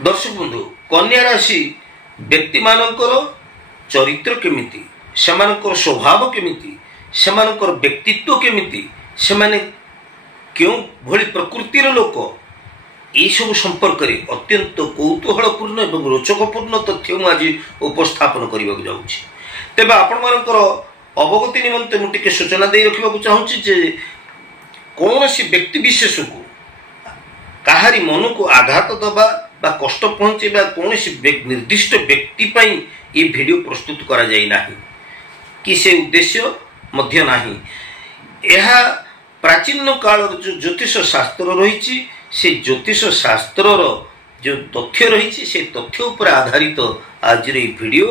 दर्शक बंधु कन्या राशि व्यक्ति मानकर चरित्र केमिति सेमानकर स्वभाव केमिति सेमानकर व्यक्तित्व केमिति सेमाने क्यों भली प्रकृतिर लोक यह सब संपर्क में अत्यंत कौतूहलपूर्ण और रोचकपूर्ण तथ्य मुझे उपस्थापन करने जाऊँगी। तेज आपण मानकर अवगति निमंते मुझे सूचना दे रखा चाहूँगी जे कौन सी व्यक्ति विशेष को कहारी मन को आघात दबा बा कष्ट पहुँचेबा कौन निर्दिष्ट व्यक्ति पर ये वीडियो प्रस्तुत करा जाई नाही कि से उद्देश्य मध्य नाही। यह प्राचीन काल जो ज्योतिष शास्त्र रही से ज्योतिष शास्त्र जो तथ्य रही से तथ्य उपर आधारित आज वीडियो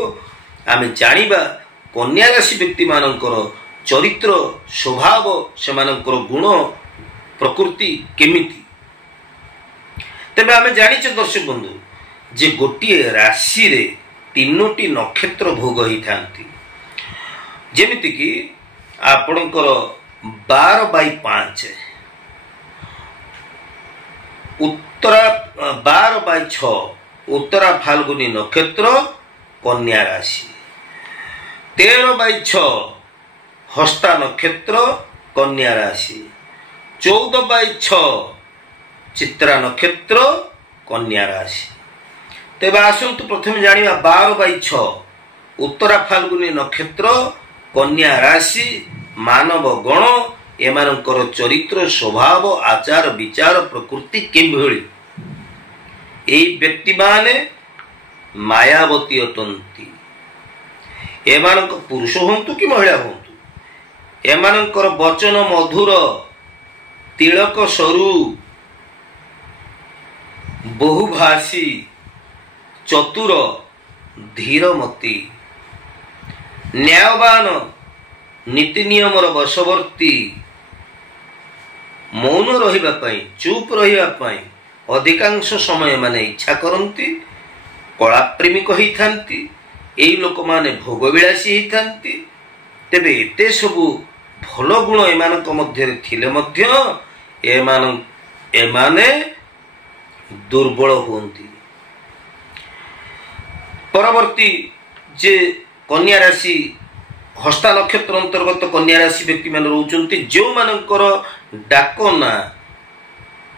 आमे जानिबा कन्या राशि व्यक्ति मानकर चरित्र स्वभाव सेमानकर गुण प्रकृति केमिति। तेबे आमे जानिचे दर्शक बंधु जे गोटे राशि रे तीनोटी नक्षत्र भोग होई थांती जेमिति कि आपणकर 12/5 उत्तरा 12/6 उत्तरा फाल्गुनी नक्षत्र कन्या राशि 13/6 हस्ता नक्षत्र कन्या राशि 14/6 चित्रा नक्षत्र कन्या राशि। तेबे आसंतु प्रथम जानिबा 12/6 उत्तरा फाल्गुनी नक्षत्र कन्या राशि मानव गण एमानकर चरित्र स्वभाव आचार विचार प्रकृति केभली ए व्यक्ति माने मायावती अटंती एमानक पुरुष होंतु कि महिला होंतु एमानकर वचन मधुर तिलक स्वरूप बहुभाषी चतुर धीरमती न्यायवान नीति नियमर वशवर्ती मौन रहिबा पई चुप रहिबा पई अधिकांश समय माने इच्छा करंती कला प्रेमिक होई थांती एई लोक माने भोगविलासी होई थांती। तेबे एते सबु भल गुण एमानक मध्य थिले मध्य एमाने दुर्बल होती। परवर्ती जे कन्या राशि हस्ता नक्षत्र अंतर्गत कन्या राशि व्यक्ति मान रोचंती जो मानकर डाकना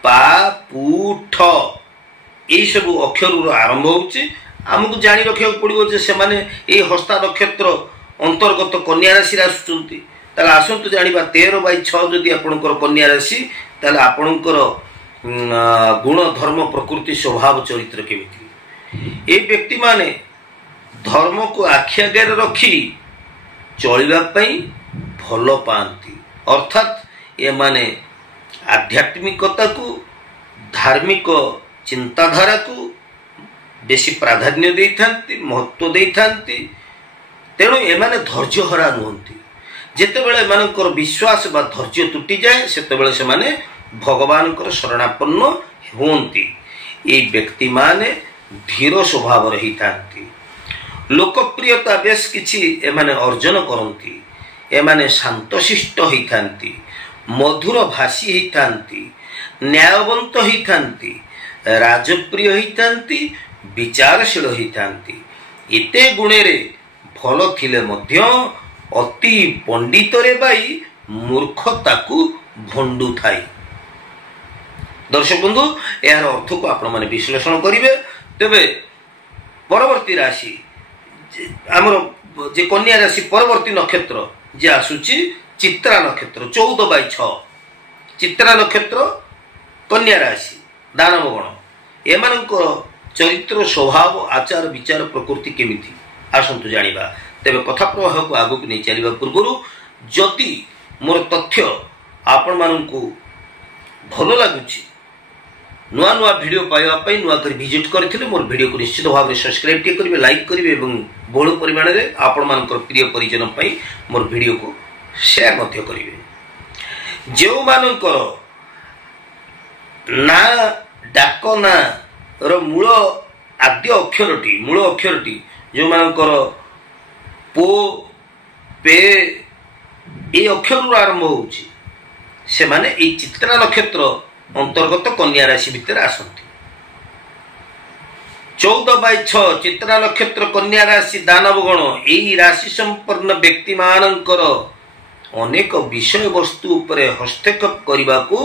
पा पू ठ यही सब अक्षर आरंभ होची आमको जानी रखा पड़ो से माने ये हस्ता नक्षत्र अंतर्गत कन्या राशि आसुचंती ताले आसंतु जानिबा 13/6 जदि आपनकर कन्या राशि ताले आपनकर गुण धर्म प्रकृति स्वभाव चरित्र केमिति ए व्यक्ति माने धर्म को आखि आगे रखी चलिबा पई भल पाती अर्थात ये माने आध्यात्मिकता को धार्मिक चिंताधारा को बेसी प्राधान्य दे थांती महत्व दे थांती। तेणु एमाने धैर्य हरा नुहंती जेतेबेले एमानकर विश्वास बा धैर्य टूटी जाए सेतेबेले से माने भगवान शरणापन्न होती। ये व्यक्ति माने धीर स्वभाव रही थांती लोकप्रियता बेस किछि एमाने अर्जन करंती एमाने शांतशिष्ट होई थांती मधुर भाषी होई थांती न्यायवंत होई थांती राजप्रिय होई थांती विचारशील होई थांती। एते गुणे रे भल थिले मध्य अति पंडित रे बाई मूर्खता को भंडू थाई। दर्शक बंधु यार अर्थ को आपण माने विश्लेषण करिवे। तेबे परवर्ती राशि आमर जे कन्या राशि परवर्ती नक्षत्र जे आसुची चित्रा नक्षत्र 14/6 चित्रा नक्षत्र कन्या राशि दानव गण एमानकर चरित्र स्वभाव आचार विचार प्रकृति केमिति आसंतु जानिबा। तेबे कथा प्रवाह को आगु नहीं चलिबा पूर्वरु जति मोर तथ्य आपण माननकु भलो लागुची नुआ नुआ वीडियो पाइबा नुआ कर विजिट करथिले मोर वीडियो को निश्चित भाव में सब्सक्राइब करिवे लाइक करिवे एवं बहुल परिमाण रे आपण मानकर प्रिय परिजन पई मोर वीडियो को शेयर मध्य करिवे। जो मानकर ना डाकना रो मूल आद्य अक्षरटी जो मानकर पो पे ए अक्षर आरंभ होउची से माने ए चित्रा नक्षत्र अंतर्गत कन्या राशि भितर आसंती। 14/6 चित्रा नक्षत्र कन्या राशि दानव गण यही राशि संपन्न व्यक्ति मानकर अनेक विषय वस्तु उपरे हस्तक्षेप करने को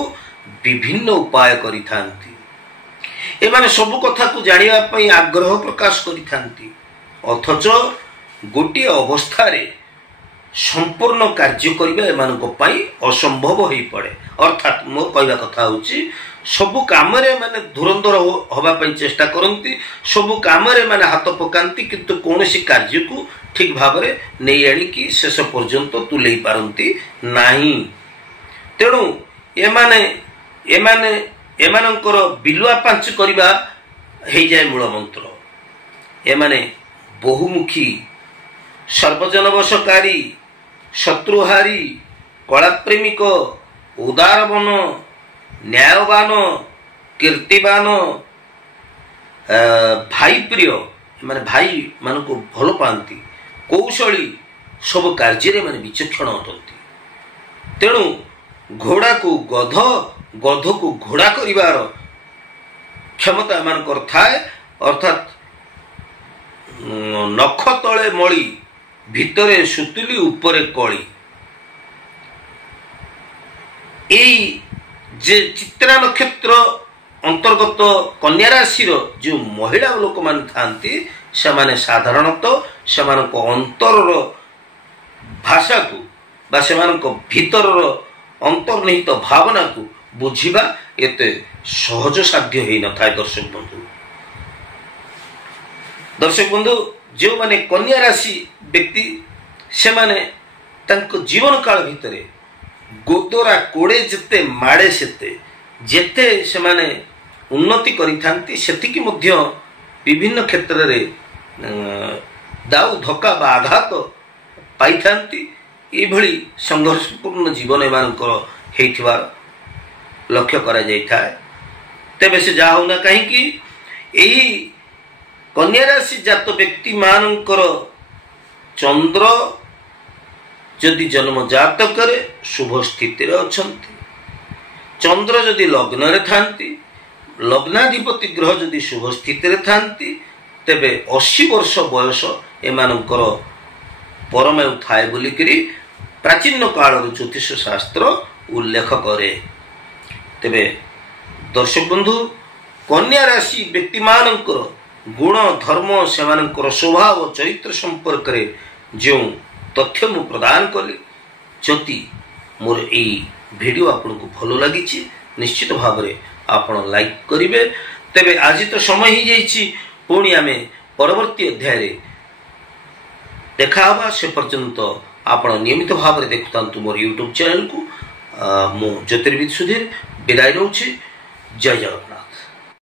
विभिन्न उपाय करिथांती। एमाने सबु कथा को जानिया पई आग्रह प्रकाश करिथांती, अथच गोटे अवस्था रे संपूर्ण कार्य करबा एमानको पई असंभव होई पड़े। अर्थात मो कहवा कथा होची सबु काम रे माने धुरंधर होबा पई चेष्टा करंती, सबु काम रे माने हाथ पकांती, किंतु कोनोसी कार्य को ठीक भाव रे नै आनी कि शेष पर्यंत तुलै पारंती नाही। तेणु एमानंकर बिलुआ पांच करबा हेई जाय मूल मंत्र। एमाने बहुमुखी, सर्वजनवशकारी, शत्रुहारी, कलाप्रेमिक, उदारवन, न्यायवान, कीर्तिवान, भाई प्रिय, माने भाई मान को भल पाती, कौशली, सब कार्य माने विचक्षण अटंती। तेणु घोड़ा को गध, गध को घोड़ा करिवार क्षमता एमानकर थाए। अर्थात नख तले मळी, भितरे सुतुली, उपरे कली। एई जे चित्रा नक्षत्र अंतर्गत कन्या राशि जो महिला लोक मान थांती से साधारणतः से अंतर भाषा को बा से भीतर अंतर्निहित भावना को बुझिबा एते सहज साध्य ही न था। दर्शक बंधु जो माने कन्या राशि व्यक्ति से माने तांको जीवन काल भितरे गोदरा कोड़े जिते माड़े सेते जेते से माने उन्नति करिथांती, सेतिकी मध्य विभिन्न क्षेत्र रे दाउ धक्का बा आघात पाइथांती। एभली संघर्षपूर्ण जीवन एमानकर हेइथिबार लक्ष्य करा जाइथाय। तेबे से जा होना कहीं एही कन्या राशि जात व्यक्ति मानकर चंद्र जदि जन्म जातक शुभ स्थिति अछंती, चंद्र जदि लग्न रे थांती, लग्नाधिपति ग्रह जदि शुभ स्थिति थांती, तेबे 80 वर्ष बयस एमानकर परमायु थाए बोलिकरी प्राचीन काल ज्योतिष शास्त्र उल्लेख करे। तेबे दर्शक बंधु कन्या राशि व्यक्ति मानकर गुण, धर्म, सेमानकर स्वभाव, चरित्र संपर्क रे जो तथ्य मु प्रदान कली, जति मोर ए वीडियो आपको भल लगी निश्चित भाव में आपण लाइक करिवे। तेबे आज तो समय ही जाइछि, पुणी आमे परवर्ती अध्याय रे देखा हवा। से पर्यंत आपण नियमित भाव में देखुतांतु मोर यूट्यूब चैनल को। मु ज्योतिर्विद सुधीर विदाय नउछि। जय जगन्नाथ।